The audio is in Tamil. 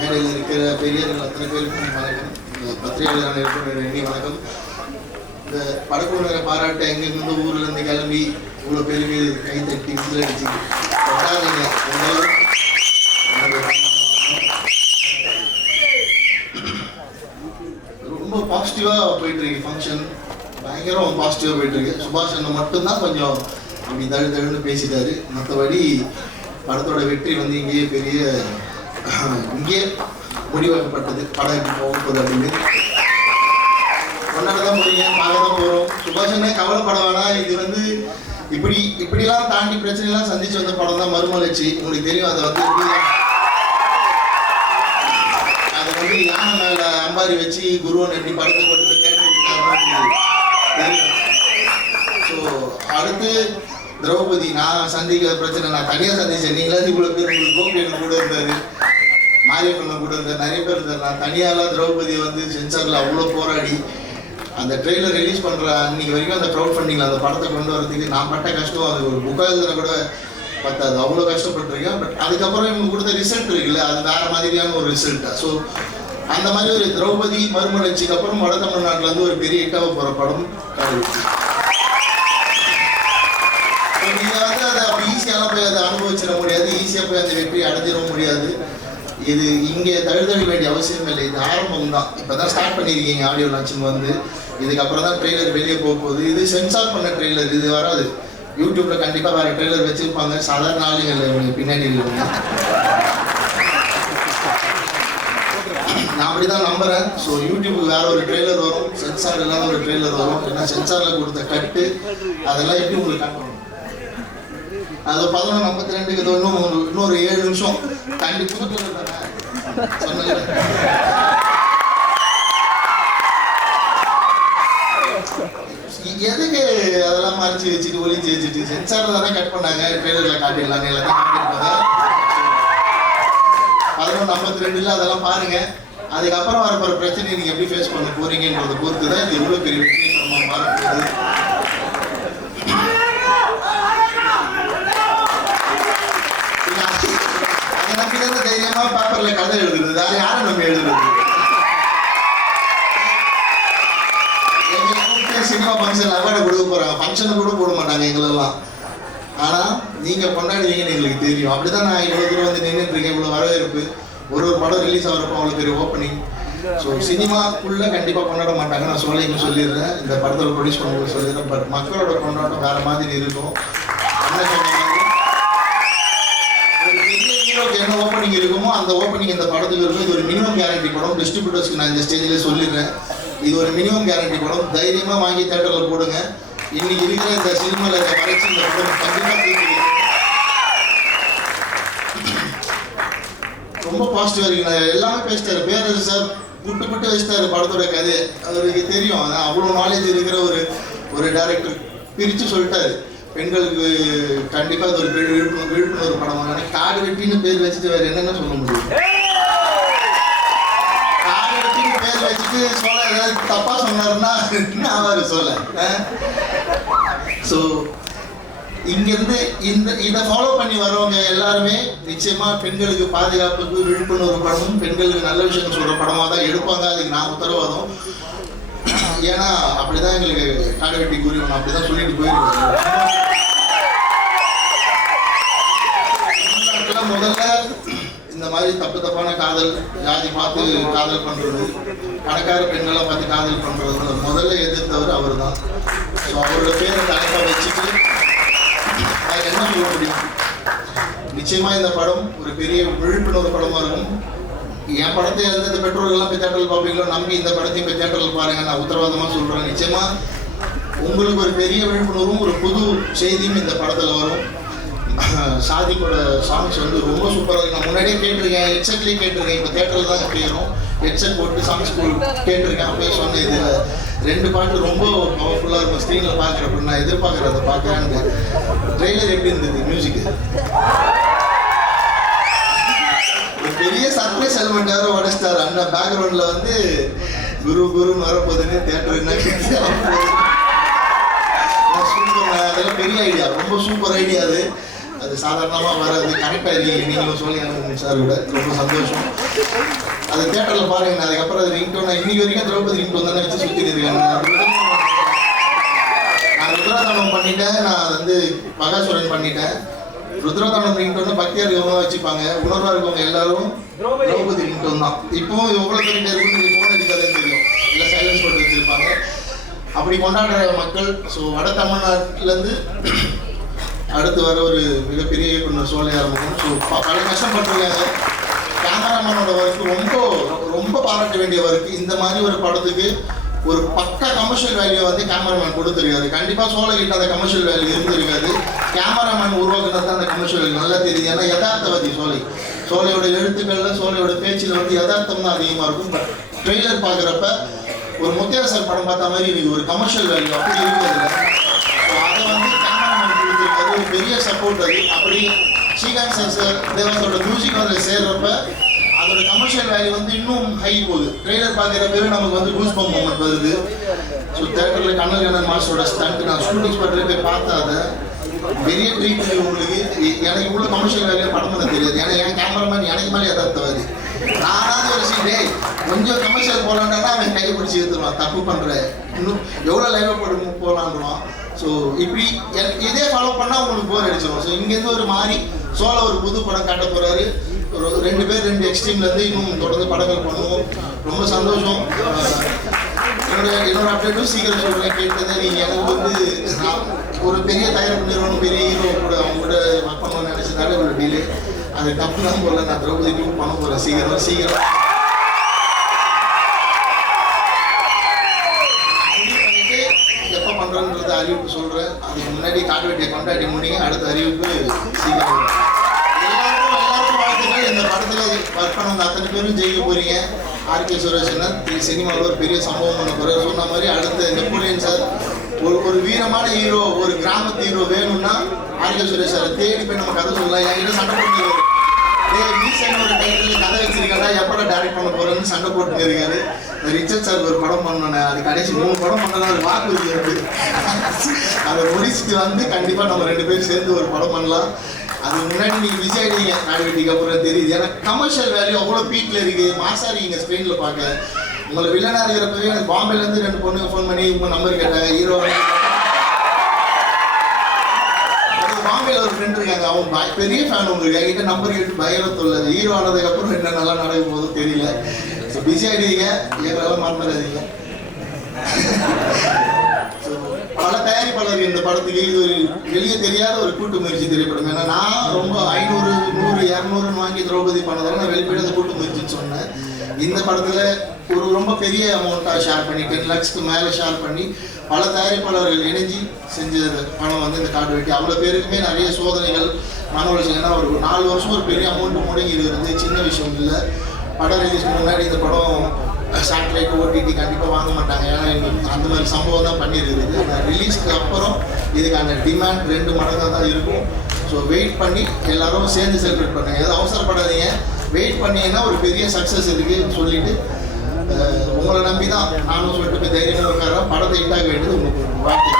மேடையில் இருக்கிற பெரியவர்கள் அத்தனை பேருக்கும் வணக்கம். பத்திரிகையாளர் இருக்கிற வணக்கம். இந்த படக்குழுவினரை பாராட்ட எங்கெங்கிருந்து ஊர்ல இருந்து கிளம்பி இவ்வளோ பேருக்கு கை தட்டி விசில் அடிச்சு கொண்டாதீங்க. ரொம்ப பாசிட்டிவாக போயிட்டு இருக்கு ஃபங்க்ஷன், பயங்கரம் பாசிட்டிவாக போயிட்டு இருக்கு. சுபாஷ் அண்ணன் மட்டும்தான் கொஞ்சம் அப்படி தழுன்னு பேசிட்டாரு. மற்றபடி படத்தோட வெற்றி வந்து இங்கேயே பெரிய இங்கே முடிவாக்கப்பட்டது. படம் எப்படி போக போகுது அப்படின்னு கொண்டாட தான் போறீங்க, பார்க்க தான் போகிறோம். சுபாஷ் அண்ணன் கவலைப்பட வேணாம். இது வந்து இப்படிலாம் தாண்டி பிரச்சனைலாம் சந்திச்சு வந்த படம் தான் மறுமலர்ச்சி. உங்களுக்கு தெரியும், அதை வந்து யானை மேல அம்பாரி வச்சு குருவன் எப்படி படத்தை போட்டு தெரியும். ஸோ அடுத்து திரௌபதி நான் சந்திக்கிற பிரச்சனை நான் தனியாக சந்திச்சேன். நீங்களாச்சும் இவ்வளோ பேர் உங்களுக்கு கோபியன் கூட இருந்தாரு, மாரியப்பண்ணன் கூட இருந்தார், நிறைய பேர் இருந்தார். நான் தனியாலாம் திரௌபதியை வந்து சென்சாரில் அவ்வளோ போராடி அந்த ட்ரெயிலர் ரிலீஸ் பண்ணுற அன்றைக்கி வரைக்கும் அந்த க்ரௌட் ஃபண்டிங்கில் அந்த படத்தை கொண்டு வரதுக்கு நான் பட்ட கஷ்டம் அது ஒரு புக்காக எழுதுன கூட பத்தாது, அவ்வளோ கஷ்டப்பட்டுருக்கேன். பட் அதுக்கப்புறம் இவங்க கொடுத்த ரிசல்ட் இருக்குல்ல, அது வேறு மாதிரியான ஒரு ரிசல்ட்டாக. ஸோ அந்த மாதிரி ஒரு திரௌபதி மறுமலர்ச்சிக்கு அப்புறம் வட தமிழ்நாட்டில் வந்து ஒரு பெரிய ஹிட்டாக போகிற படம் காலிச்சு. நீங்கள் வந்து அதை அப்படி ஈஸியாலாம் போய் அதை அனுபவிச்சிட முடியாது, ஈஸியாக போய் அந்த வெற்றி அடைஞ்சிட முடியாது. இது இங்கே தழுதழ வேண்டிய அவசியம் இல்லை, இது ஆரம்பம் தான். இப்போ தான் ஸ்டார்ட் பண்ணியிருக்கீங்க ஆடியோ லான்ச்சிங் வந்து, இதுக்கப்புறம் தான் ட்ரெய்லர் வெளியே போக போகுது. இது சென்சார் பண்ண ட்ரெய்லர், இது வராது யூடியூப்பில். கண்டிப்பாக வேறு ட்ரெய்லர் வச்சுருப்பாங்க, சாதாரண ஆளுங்க உங்களுக்கு பின்னாடி இல்லைங்க. நான் அப்படி தான் நம்புகிறேன். ஸோ யூடியூப்புக்கு வேறு ஒரு ட்ரெய்லர் வரும், சென்சார் இல்லாத ஒரு ட்ரெய்லர் வரும். ஏன்னா சென்சாரில் கொடுத்த கட்டு அதெல்லாம் எப்படி உங்களுக்கு காட்டணும். அது 11:52 இன்னொரு 7 நிமிஷம் தாண்டி புதுப்பில் சொன்ன எதுக்கு அதெல்லாம் மறைச்சி வச்சுட்டு ஒளிச்சு வச்சுட்டு சென்சாரில் தானே கட் பண்ணாங்க, ட்ரெய்லரில் காட்டிடலான்னு எல்லாத்தையும் காட்டியிருப்பாங்க. 11:52 அதெல்லாம் பாருங்க. அதுக்கப்புறம் வரப்போற பிரச்சனையை நீங்க எப்படி ஃபேஸ் பண்ண போறீங்கன்றத பொறுத்து தான் இது எவ்வளவு பெரிய வெற்றி நம்ம மாறப்போகுது. அதை நம்பி தான் தைரியமா பேப்பர்ல கதை எழுதுறது, வேற யாரை நம்பி எழுதுறது. எங்களுக்கு சினிமா ஃபங்க்ஷன் அவார்டு கொடுக்க போறாங்க, ஃபங்க்ஷனு கூட போட மாட்டாங்க எங்களெல்லாம். ஆனால் நீங்கள் கொண்டாடுவீங்கன்னு எங்களுக்கு தெரியும். அப்படி தான் நான் இவ்வளோ தூரம் வந்து நின்றுட்டுருக்கேன். இவ்வளோ வரவேற்பு, ஒரு படம் ரிலீஸ் ஆகிறப்போ அவ்வளோ பெரிய ஓப்பனிங். ஸோ சினிமாக்குள்ளே கண்டிப்பாக கொண்டாட மாட்டாங்க, நான் சொல்லிங்க சொல்லிடுறேன். இந்த படத்தில் ப்ரொடியூஸ் பண்ண சொல்லிடுறேன். பட் மக்களோட கொண்டாட்டம் வேறு மாதிரி இருக்கும். என்ன சொன்னாங்க, ஒரு பெரிய ஹீரோக்கு என்ன ஓப்பனிங் இருக்குமோ அந்த ஓப்பனிங் இந்த படத்துக்கு இருக்கும். இது ஒரு மினிமம் கேரண்டி படம். டிஸ்ட்ரிபியூட்டர்ஸ்க்கு நான் இந்த ஸ்டேஜில் சொல்லிடுறேன், இது ஒரு மினிமம் கேரண்டி படம். தைரியமாக வாங்கி தேட்டரில் போடுங்க. இன்னைக்கு இருக்கிற இந்த சினிமாவில் இதை வரைச்சி இந்த படம் கண்டிப்பாக தீர்த்து ரொம்ப பாசிட்டிவாக இருக்கு. நான் எல்லாமே பேசிட்டாரு பேரரசு சார், புட்டு வச்சுட்டாரு படத்தோட கதை. அவருக்கு தெரியும், அதான் அவ்வளோ நாலேஜ் இருக்கிற ஒரு டைரக்டர் பிரித்து சொல்லிட்டாரு. பெண்களுக்கு கண்டிப்பாக அது ஒரு விழிப்புணர்வு படம். காடு வெட்டின்னு பேர் வச்சுட்டு வேறு என்னென்ன சொல்ல முடியும். காடு வெட்டின்னு பேர் வச்சுட்டு சொல்ல ஏதாவது தப்பாக சொன்னாருன்னா என்ன ஆவாரு சொல்ல. ஸோ இங்கேருந்து இதை ஃபாலோ பண்ணி வரவங்க எல்லாருமே நிச்சயமாக பெண்களுக்கு பாதுகாப்புக்கு விழிப்புணர்வு படமும் பெண்களுக்கு நல்ல விஷயம் சொல்கிற படமாக தான் எடுப்பாங்க. அதுக்கு நான் உத்தரவாதம். ஏன்னா அப்படி தான் எங்களுக்கு காடு வெட்டி கூறியவன் அப்படி தான் சொல்லிட்டு போயிருக்கோம். முதல்ல இந்த மாதிரி தப்பான காதல், ஜாதி பார்த்து காதல் பண்ணுறது, பணக்கார பெண்களை பார்த்து காதல் பண்ணுறது முதல்ல எதிர்த்தவர் அவர் தான். ஸோ அவரோட பேரை தலைப்பாக வச்சுட்டு அதுக்கு என்ன சொல்ல முடியும். நிச்சயமாக இந்த படம் ஒரு பெரிய விழிப்புணர்வு படமாக இருக்கும். என் படத்தை எந்தெந்த பெற்றோர்கள்லாம் போய் தேட்டரில் பார்ப்பீங்களோ நம்பி இந்த படத்தையும் போய் தேட்டரில் பாருங்கள், நான் உத்தரவாதமாக சொல்கிறேன். நிச்சயமாக உங்களுக்கு ஒரு பெரிய விழிப்புணர்வும் ஒரு புது செய்தியும் இந்த படத்தில் வரும். சாதிக்கோட சாங்ஸ் வந்து ரொம்ப சூப்பராக இருக்குது. நான் முன்னாடியே கேட்டிருக்கேன், ஹெட்செட்லேயே கேட்டிருக்கேன். இப்போ தேட்டரில் தான் கேட்குறோம். ஹெட்செட் போட்டு சாங்ஸ் கேட்டிருக்கேன். அப்படியே சொன்னேன், இதில் 2 பாட்டு ரொம்ப பவர்ஃபுல்லாக இருக்கும். ஸ்க்ரீனில் பார்க்குறப்ப நான் எதிர்பார்க்குறேன், அதை பார்க்குறேன்னு. ட்ரெய்லர் எப்படி இருந்தது? மியூசிக்கு பெரிய சர்ப்ரைஸ் எலிமெண்ட் வேறு உடச்சிட்டார். அந்த பேக்ரவுண்டில் வந்து குருன்னு வரப்போகுதுன்னு தேட்டர் என்ன சூப்பர். அதெல்லாம் பெரிய ஐடியா, ரொம்ப சூப்பர் ஐடியா. அது அது சாதாரணமாக வராது. கரெக்டாக இருக்கீங்க நீங்களும் சொல்லி சார் விட ரொம்ப சந்தோஷம். அது தேட்டரில் பாருங்க. அதுக்கப்புறம் அது ரிங்டோன் இன்னைக்கு வரைக்கும் திரௌபதி ரிங்டோன் தானே வச்சு சுற்றி இருக்காங்க. நான் ருத்ராதானம் பண்ணிட்டேன், நான் வந்து மகாசுரன் பண்ணிட்டேன். ருத்ராதானம் ரிங்டோன் பக்தியாக இருக்கவங்க வச்சுப்பாங்க, உணர்வாக இருக்கவங்க எல்லாரும் திரௌபதி ரிங்டோன் தான். இப்போவும் எவ்வளோ பேர் இருக்குன்னு ஃபோன் அடிக்காதே தெரியும், இல்லை சைலன்ஸ் போட்டு வச்சுருப்பாங்க. அப்படி கொண்டாடுற மக்கள். ஸோ வட தமிழ்நாட்டிலேருந்து அடுத்து வர ஒரு மிகப்பெரிய இயக்குனர் சோலையாரம்பம். ஸோ பல கஷ்டப்பட்டுருக்காங்க. கேமராமேனோட ஒர்க்கு ரொம்ப பாராட்ட வேண்டிய ஒர்க்கு. இந்த மாதிரி ஒரு படத்துக்கு ஒரு பக்கா கமர்ஷியல் வேல்யூ வந்து கேமராமேன் கொடுத்துருக்காரு. கண்டிப்பாக சோலைகிட்ட அந்த கமர்ஷியல் வேல்யூ இருந்திருக்காது. கேமராமேன் உருவாக்குறது தான் அந்த கமர்ஷியல் வேல்யூ நல்லா தெரியுது. ஏன்னா யதார்த்தவாதி சோலையோட எழுத்துக்களில் சோலையோட பேச்சில் வந்து யதார்த்தம் தான் அதிகமாக இருக்கும். பட் ட்ரெய்லர் பார்க்குறப்ப ஒரு முத்தையா சார் படம் பார்த்த மாதிரி எனக்கு ஒரு கமர்ஷியல் வேல்யூ அப்படி இருக்கிறதுல அதை வந்து கேமராமேன் கொடுத்துருக்காரு. ஒரு பெரிய சப்போர்ட் அது. அப்படி ஸ்ரீகாந்த் சார் தேவத்தோட மியூசிக் வந்து சேர்றப்ப அதோட கமர்ஷியல் வேல்யூ வந்து இன்னும் ஹை போகுது. ட்ரெய்லர் பார்க்குறப்பவே நமக்கு வந்து கூஸ் பம்ப் மூமெண்ட் வருது. ஸோ தேட்டரில் கண்ணன் மாஸ்டரோட ஸ்டண்ட் நான் ஷூட்டிங் ஸ்பாட்டில் போய் பார்த்தா அதை பெரிய ட்ரீட் உங்களுக்கு. எனக்கு இவ்வளோ கமர்ஷியல் வேல்யூ படம் பண்ண தெரியாது. ஏன்னா என் கேமராமேன் எனக்கு மேலே யதார்த்தவாதி. நானாவது ஒரு சீன் டே கொஞ்சம் கமர்ஷியல் போகலான்டா அவன் கையை பிடிச்சி எடுத்துருவான், தப்பு பண்ணுறேன், இன்னும் எவ்வளோ லைவாக போகலான்டுவான். ஸோ இப்படி இதே ஃபாலோ பண்ணால் உங்களுக்கு போர் அடிச்சிடும். ஸோ இங்கேருந்து ஒரு மாதிரி சோலை ஒரு புது படம் காட்ட போகிறாரு. ஒரு 2 பேர் 2 எக்ஸ்ட்ரீம்லேருந்து இன்னும் தொடர்ந்து படங்கள் பண்ணுவோம். ரொம்ப சந்தோஷம். என்னோட அப்டேட்டும் சீக்கிரம் சொல்கிறேன். கேட்டது நீங்கள் எனக்கு வந்து நான் ஒரு பெரிய தயாரிப்பு நிறுவனம் பெரிய ஹீரோ கூட அவங்க கூட ஒர்க் பண்ணணும்னு நினச்சதால ஒரு டிலே. அது தப்பு தான் போல. நான் திரௌபதி 2 பண்ண போகிறேன் சீக்கிரம் பண்ணிட்டு எப்போ பண்ணுறேன்றது அறிவிப்பு சொல்கிறேன். அதுக்கு முன்னாடி காட்டுவெட்டியை கொண்டாடி முடிங்க. அடுத்த அறிவிப்பு சீக்கிரம். எல்லாருக்கும் வாழ்த்துக்கள். இந்த படத்தில் ஒர்க் பண்ணவங்க அத்தனை பேரும் ஜெயிக்க போகிறீங்க. ஆர்கே சுரேஷன் சினிமாவில் ஒரு பெரிய சம்பவம் பண்ண போகிறார். சொன்ன மாதிரி அடுத்த நெப்போலியன் சார் ஒரு வீரமான ஹீரோ, ஒரு கிராமத்து ஹீரோ வேணும்னா ஆர்கே சுரேஷ் சாரை தேடி போய் நம்ம கதை சொல்லலாம். என்கிட்ட சண்டை போட்டுருக்காரு. ஒரு டைட்டில் கதை வச்சிருக்கா எப்படா டைரக்ட் பண்ண போறேன்னு சண்டை போட்டு இருக்காரு. ரிச்சர்ட் சார் ஒரு படம் பண்ணேன். அது கடைசி 3 படம் பண்ணதான் அது வாக்கு இருக்கு. அதை முடிச்சுட்டு வந்து கண்டிப்பாக நம்ம 2 பேரும் சேர்ந்து ஒரு படம் பண்ணலாம். அதுக்கு முன்னாடி நீங்கள் விஜய் அடிங்க நாடுவெட்டிக்கு அப்புறம் தெரியுது. ஏன்னா கமர்ஷியல் வேல்யூ அவ்வளோ பீக்கில் இருக்குது. மாசா இருக்கீங்க ஸ்க்ரீனில் பார்க்க. உங்களை வில்லனாக இருக்கிறப்பவே எனக்கு பாம்பேலேருந்து 2 பொண்ணுங்க ஃபோன் பண்ணி உங்கள் நம்பர் கேட்டாங்க. ஹீரோ பாம்பேல ஒரு ஃப்ரெண்ட் இருக்காங்க, அவங்க பெரிய ஃபேன் உங்களுக்கு. என்கிட்ட நம்பர் கேட்டு பயங்கரத்துள்ள ஹீரோ ஆனதுக்கப்புறம் என்ன நல்லா நடக்க போதும் தெரியல. ஸோ பிஸி ஆகிடுவீங்க, எங்களெல்லாம் மறந்துடாதீங்க. பல தயாரிப்பாளர் இந்த படத்துக்கு இது ஒரு வெளியே தெரியாத ஒரு கூட்டு முயற்சி திரைப்படம். ஏன்னா நான் ரொம்ப 500, 100, 200 வாங்கி திரௌபதி பண்ணதால நான் வெளிப்படையாக கூட்டு முயற்சின்னு சொன்னேன். இந்த படத்தில் ஒரு ரொம்ப பெரிய அமௌண்ட்டாக ஷேர் பண்ணி 10 lakhsக்கு மேலே ஷேர் பண்ணி பல தயாரிப்பாளர்கள் இணைஞ்சி செஞ்ச பணம் வந்து இந்த காடு வெட்டி அவ்வளோ பேருக்குமே நிறைய சோதனைகள் மன உளைச்சல். ஏன்னா ஒரு 4 வருஷம் ஒரு பெரிய அமௌண்ட் முடங்கி இருக்கிறது சின்ன விஷயம் இல்லை. படம் ரிலீஸ்க்கு முன்னாடி இந்த படம் சேட்டலைட் ஓடிடி கண்டிப்பாக வாங்க மாட்டாங்க. ஏன்னா அந்த மாதிரி சம்பவம் தான் பண்ணியிருக்குது. ரிலீஸ்க்கு அப்புறம் இதுக்கான டிமாண்ட் 2 மடங்காக தான் இருக்கும். ஸோ வெயிட் பண்ணி எல்லாரும் சேர்ந்து செலிப்ரேட் பண்ணுங்க. எதுவும் அவசரப்படாதீங்க. வெயிட் பண்ணீங்கன்னா ஒரு பெரிய சக்ஸஸ் இருக்குன்னு சொல்லிட்டு உங்களை நம்பி தான் நானும் சொல்லிட்டு போய் தைரியமாக உட்கார படத்தை ஹிட்டாக வேண்டியது உங்களுக்கு வாழ்க்கை.